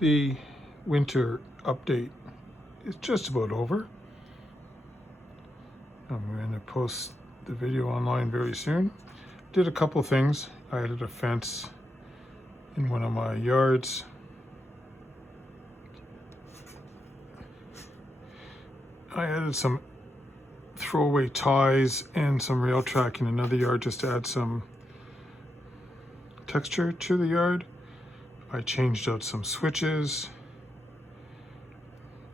The winter update is just about over. I'm going to post the video online very soon. Did a couple things. I added a fence in one of my yards. I added some throwaway ties and some rail track in another yard just to add some texture to the yard. I changed out some switches.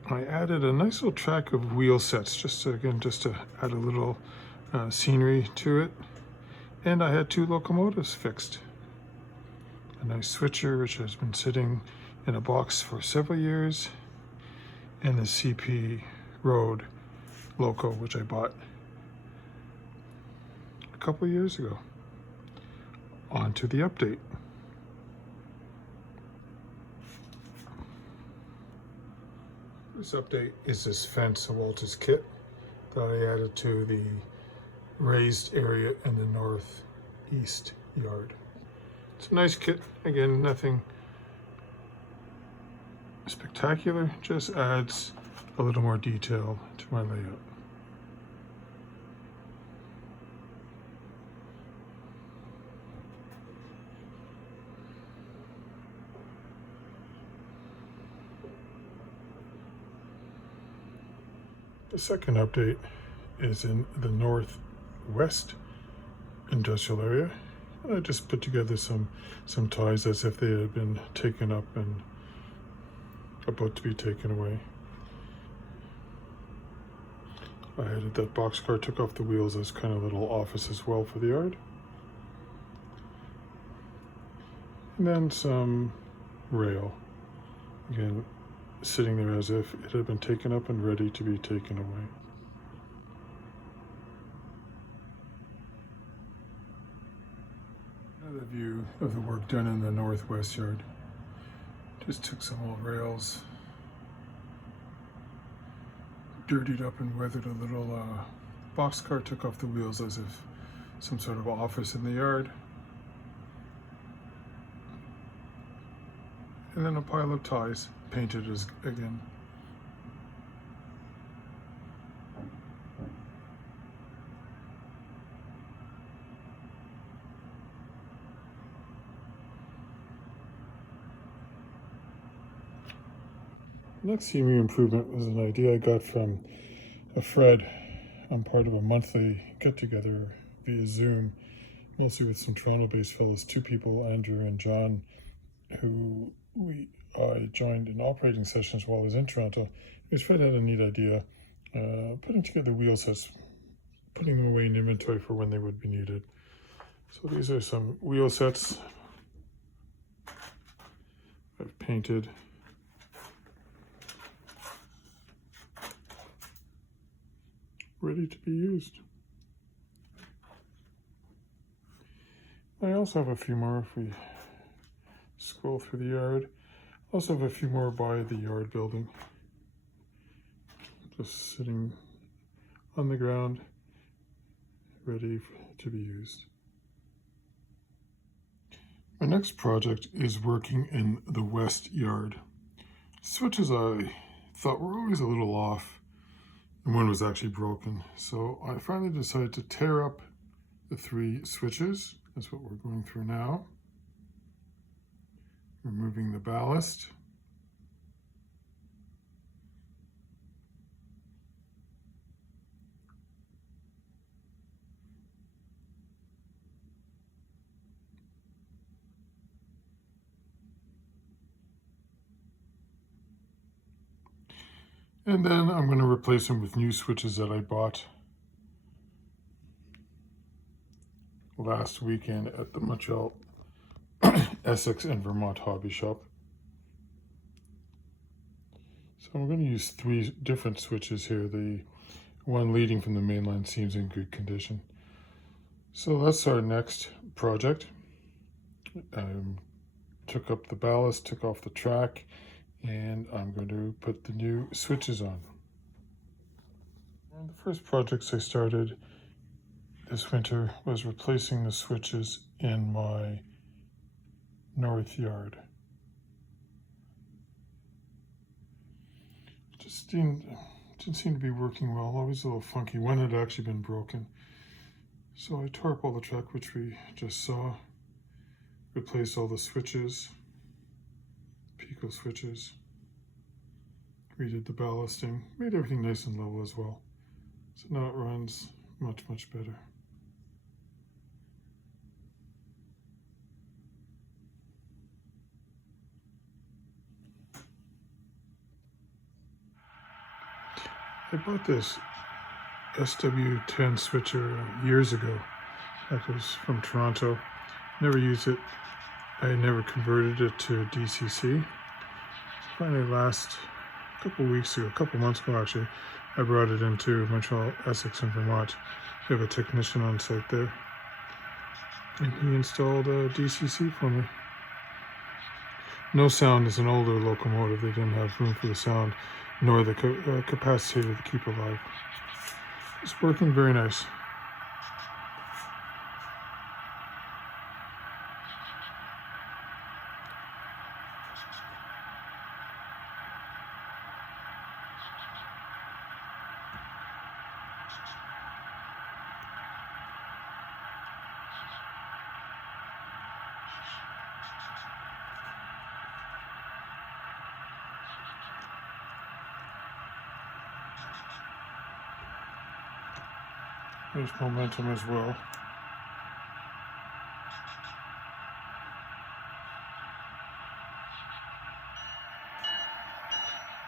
I added a nice little track of wheel sets just to add a little scenery to it. And I had 2 locomotives fixed. A nice switcher, which has been sitting in a box for several years, and the CP Road loco, which I bought a couple of years ago. On to the update. This update is this fence, a Walters kit that I added to the raised area in the northeast yard. It's a nice kit. Again, nothing spectacular, just adds a little more detail to my layout. The second update is in the northwest industrial area. I just put together some ties as if they had been taken up and about to be taken away. I added that boxcar, took off the wheels as kind of a little office as well for the yard. And then some rail, again sitting there as if it had been taken up and ready to be taken away. Another view of the work done in the northwest yard. Just took some old rails, dirtied up and weathered a little boxcar, took off the wheels as if some sort of office in the yard. And then a pile of ties, painted as again. Next scenery improvement was an idea I got from a Fred. I'm part of a monthly get-together via Zoom, mostly with some Toronto-based fellows, 2 people, Andrew and John, who I joined in operating sessions while I was in Toronto. Because Fred had a neat idea, putting together wheel sets, putting them away in inventory for when they would be needed. So these are some wheel sets I've painted. Ready to be used. I also have a few more if we scroll through the yard. I also have a few more by the yard building. Just sitting on the ground, ready to be used. My next project is working in the west yard. Switches I thought were always a little off, and one was actually broken. So I finally decided to tear up the 3 switches. That's what we're going through now. Removing the ballast. And then I'm going to replace them with new switches that I bought last weekend at the Montreal, Essex and Vermont Hobby Shop. So I'm going to use 3 different switches here. The one leading from the main line seems in good condition. So that's our next project. Took up the ballast, took off the track, and I'm going to put the new switches on. One of the first projects I started this winter was replacing the switches in my north yard. didn't seem to be working well. Always a little funky. One had actually been broken. So I tore up all the track, which we just saw. Replaced all the switches, Pico switches. Redid the ballasting. Made everything nice and level as well. So now it runs much, much better. I bought this SW10 switcher years ago. That was from Toronto. Never used it. I never converted it to DCC. Finally, last couple months ago actually, I brought it into Montreal, Essex in Vermont. We have a technician on site there, and he installed a DCC for me. No sound. Is an older locomotive. They didn't have room for the sound, nor the capacitor to keep alive. It's working very nice. There's momentum as well.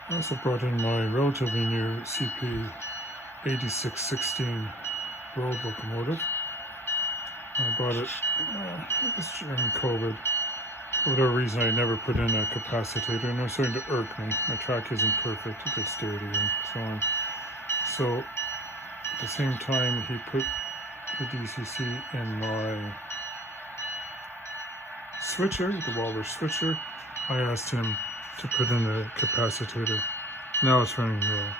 I also brought in my relatively new CP 8616 road locomotive. I bought it, I guess during COVID. For whatever reason, I never put in a capacitator, and it was starting to irk me. My track isn't perfect, it gets dirty and so on. So at the same time, he put the DCC in my switcher, the Walrus switcher. I asked him to put in a capacitator. Now it's running well.